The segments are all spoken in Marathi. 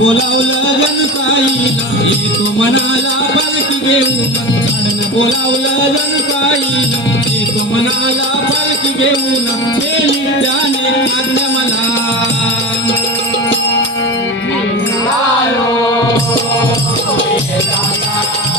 बोलावलं जनताईला येतो मनाला पालखी घेऊन गाडन बोलावलं जनताईला येतो मनाला पालखी घेऊन केली त्याने आज्ञा मला. रामनवमीचा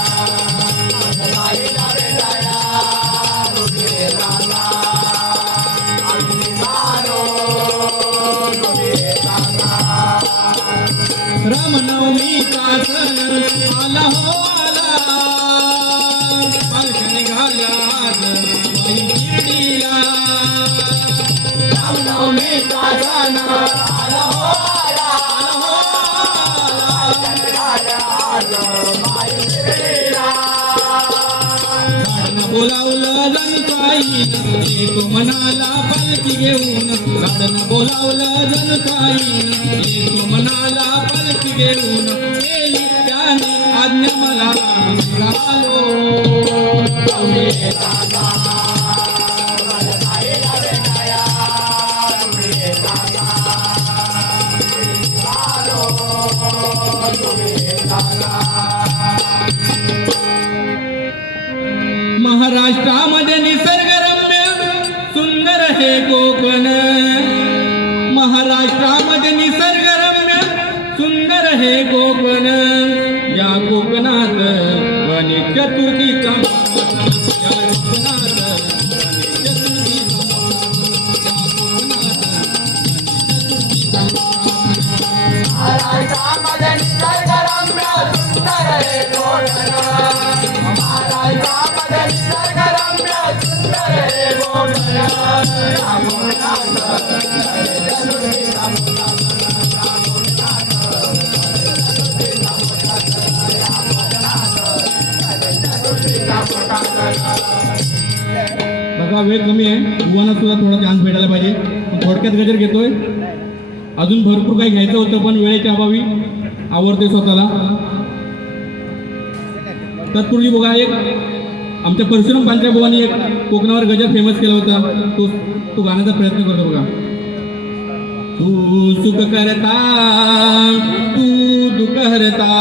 बोलावलं जनताईनं येतो मनाला पालखी घेऊन गाडनं बोलावलं जनताईनं येतो मनाला पालखी घेऊन केली त्याने आज्ञा मला आलो महाराष्ट्रामध्ये निसर्गरम्य सुंदर हे कोकण महाराष्ट्रामध्ये निसर्गरम्य सुंदर हे कोकण या कोकणात वने चतुर्थीचा मान. बघा वेळ कमी आहे. युवांना सुद्धा थोडा चान्स भेटायला पाहिजे. थोडक्यात गजर घेतोय. अजून भरपूर काही घ्यायचं होतं पण वेळेच्या अभावी आवडते स्वतःला. तत्पूर्वी बघा एक आमच्या परशुराम पांढऱ्या बुवानी एक कोकणावर गजर फेमस केला होता. तो तो गाण्याचा प्रयत्न करतो बघा. तू सुख करता तू दुःख हरता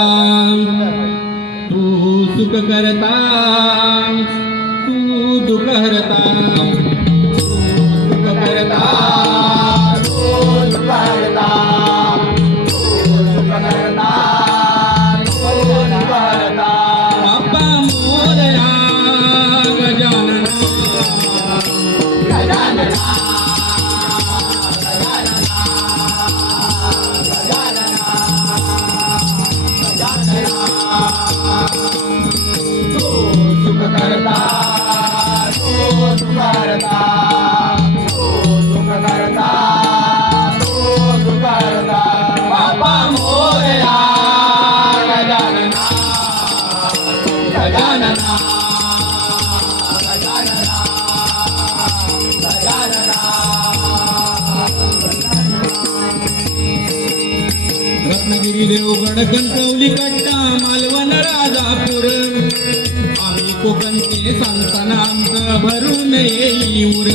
तू सुख करता तू दुख हरता तू सुख करता. देवगड कणकवली कट्टा मालवण राजापूर. आम्ही कोकणचे सांगताना आमचं भरून येईल उर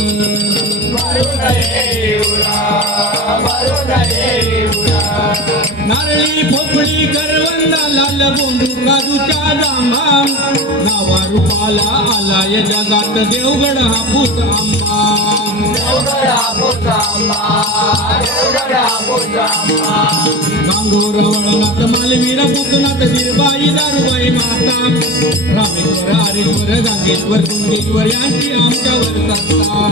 नारळी पोपळी करवंदा लाल बोंडू काजूच्या जांभा. नावा रूपाला आलाय जगात देवगड हापूस आंबा. गांगोर वळणात मालवीर पुतनात वीरबाई दारुबाई माता. रामेश्वर हरेश्वर गांगेश्वर यांची आमच्यावर सत्ता.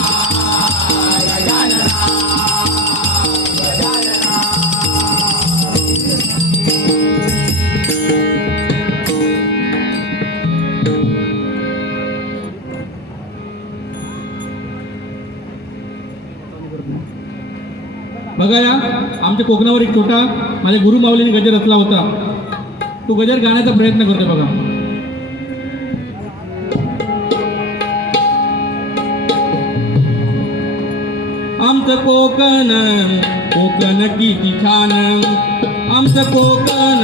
आमच्या कोकणावर एक छोटा माझ्या गुरु माऊलीने गजर रचला होता. तो गजर गाण्याचा प्रयत्न करतो बघा. आमचं कोकण कोकण किती छान. आमचं कोकण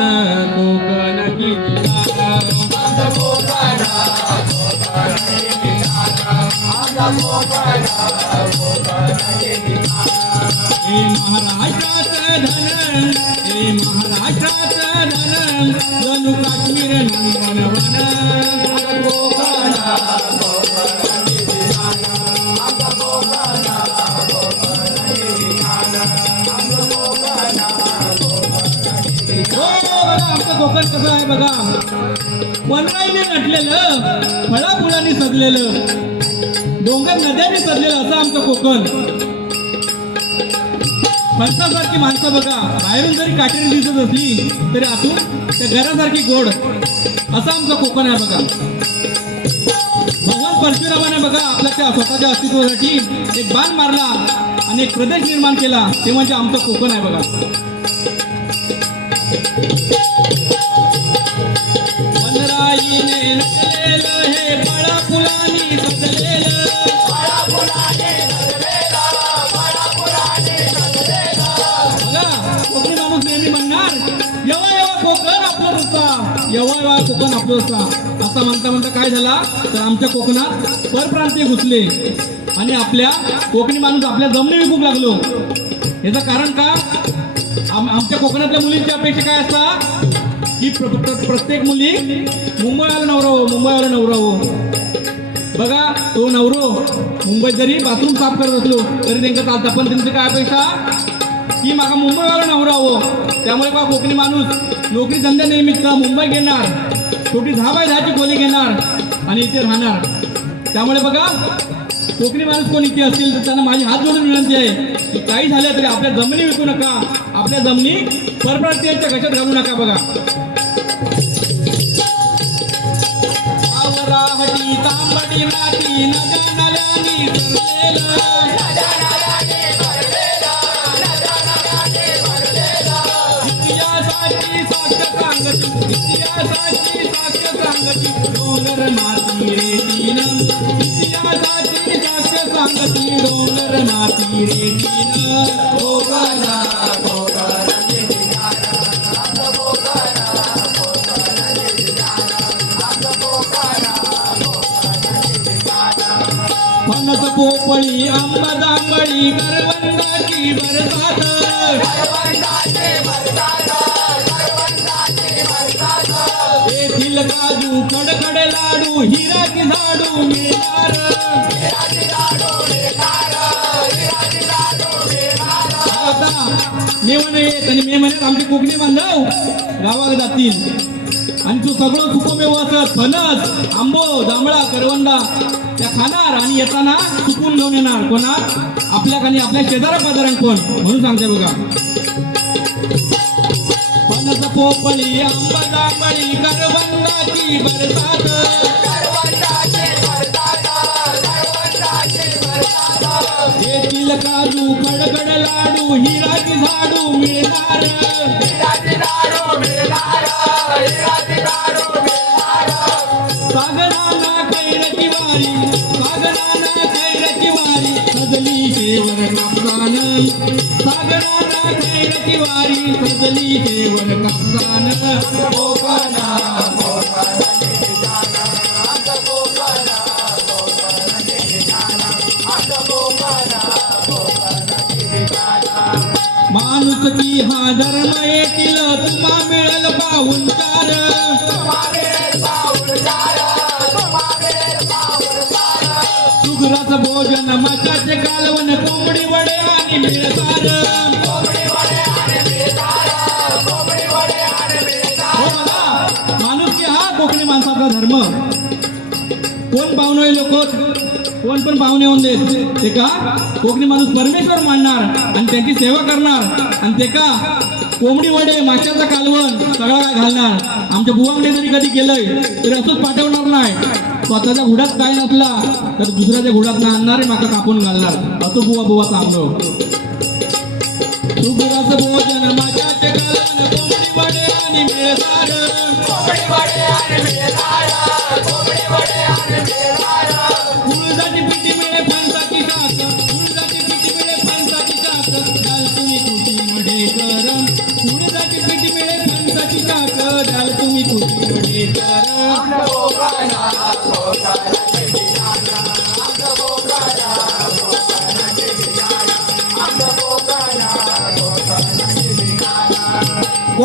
कोकण किती छान. हे महाराष्ट्राचं धन हे महाराष्ट्राचं धन जणू काश्मीर कोकण कसं आहे बघा वनराईने नटलेलं फळा सजलेलं डोंगर नद्याने सजलेलं असं आमचं कोकण. फणसासारखी माणसं बघा बाहेरून जरी काटेरी दिसत असली तरी आतून त्या घरासारखी गोड. असं आमचं कोकण आहे बघा. भगवान परशुरामाने बघा आपल्या त्या स्वतःच्या अस्तित्वासाठी एक बाण मारला आणि एक प्रदेश निर्माण केला. ते म्हणजे आमचं कोकण आहे बघा. म्हणणार येवा येवा कोकण आपलं रस्ता येवा येवा कोकण आपलं रस्ता असं म्हणता म्हणता काय झाला? तर आमच्या कोकणात परप्रांतीय घुसले. आणि आपल्या कोकणी माणूस आपल्या जमिनी विकूक लागलो. याचं कारण का? आमच्या कोकणातल्या मुलींची अपेक्षा काय असतात की प्रत्येक मुली मुंबईला नवरा हो मुंबईला नवरा हो. बघा तो नवरो मुंबईत जरी बाथरूम साफ करत असलो तरी त्यांचा चालता पण त्यांची काय अपेक्षा? की मागा मुंबईवाला नवरा हो. त्यामुळे बा कोकणी माणूस. नोकरी धंद्यानिमित्त मुंबई घेणार. छोटी दहा बाय दहाची खोली घेणार आणि इथे राहणार. त्यामुळे बघा कोकणी माणूस कोण इथे असतील तर त्यांना माझी हात जोडून विनंती आहे की काही झालं तरी आपल्या जमिनी विकू नका. आपल्या जमिनी परप्रांतीयांच्या घशात घालू नका बघा. आवराहटी तांबडी माती नद्या सांगती डोंगर माती रे कोकणा फणस पोपळी आंबा जांभळी करवंदाची भरतात येथील काजू कडकड लाडू हिराची झाडू मिळणार. आता मे महिने येत आणि मे महिन्यात आमचे कोकणी बांधव गावात जातील. आणि तू सगळं सुकोमेव असत फणस आंबो जांभळा करवंदा त्या खाणार आणि येताना चुकून घेऊन येणार. कोणा आपल्या खाली आपल्या शेजारा पाजारां कोण? म्हणून सांगते बघा. पोपली अंबदा आंबा करवंदाची बरसात. येथील काजू गडगड लाडू हिराजी झाडू मिळणार. सागराना कैरची वारी सागराना कैरची वारी सजली शेवर कापसान सजली शेवर कापसान कोकणा माणूस की हा धर्म येतील तुम्हा मिळेल पाहुणचार सुग्रास भोजन मचाचे कालवण कोंबडी वडे आणि मिळतार आपला धर्म. कोण पाहुणे लोक? कोण पण पाहुणे होऊन देत. ते का? कोकणी माणूस परमेश्वर मानणार आणि त्यांची सेवा करणार. आणि ते का? कोंबडी वडे माशाचं कालवण सगळं काय घालणार. आमच्या बुवांकडे जरी कधी केलंय तरी असंच पाठवणार नाही. स्वतःच्या घुडात काय नसला तर दुसऱ्याच्या घुडात घोड्यात आणणार माका कापून घालणार. असं बुवा बुवा सांगतो. सुगराचं भोजन माझ्याचे कालन कोंबडी वडे. ஆனி மேலாரா கோபடி வடை ஆனி மேலாரா கோபடி வடை ஆனி மேலாரா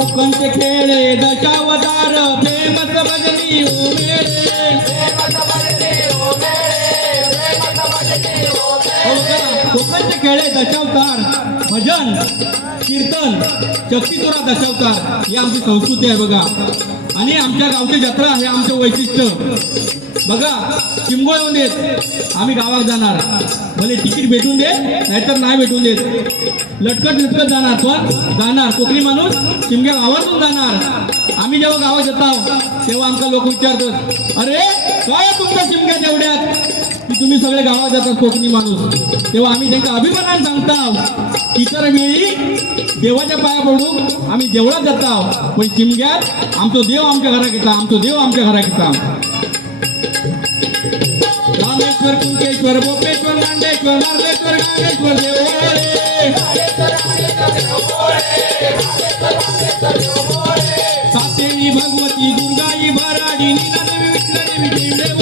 कोकणचे खेळे दशावतार फेमस भजनी कोकणचे हो खेळे दशावतार भजन कीर्तन शक्तितुरा दशावतार. ही आमची संस्कृती आहे बघा. आणि आमच्या गावची जत्रा हे आमचं वैशिष्ट्य. बघा चिंबोळ येऊन देत. आम्ही गावात जाणार. भले तिकीट भेटून दे नाहीतर नाही भेटून देत. लटकत लटकत जाणार पण जाणार. कोकणी माणूस चिमग्या गावातून जाणार. आम्ही जेव्हा गावात येतो तेव्हा आमचा लोक विचारतात अरे काय तुमच्या चिमक्या तेवढ्यात? की तुम्ही सगळे गावात जातात कोकणी माणूस. तेव्हा आम्ही त्यांच्या अभिमानाने सांगता इतर वेळी देवाच्या पाया पडून आम्ही देवळात जाता पण चिमग्यात आमचा देव आमच्या घरात येता आमचा देव आमच्या घरात येता. रामेश्वर कुंकेश्वर बोपेश्वर मांडेश्वर मार्लेश्वर नागेश्वर देवळे. सातेरी भगवती दुर्गाई भराडी नीलादेवी विठ्ठलदेवी देवळे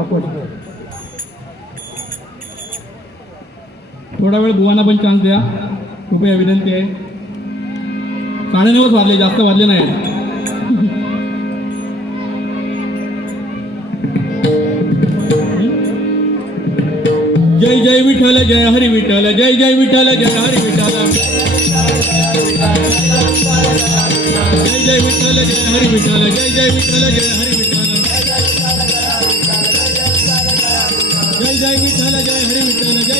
पकड. थोडा वेळ बुवांना पण चान्स द्या. कृपया विनंती आहे. साडेनऊच वाजले जास्त वाजले नाही. जय जय विठ्ठल जय हरी विठ्ठल जय जय विठ्ठल जय हरी विठ्ठल. जय जय विठ्ठल जय हरी विठ्ठल जय जय विठ्ठल जय हरी विठ्ठल.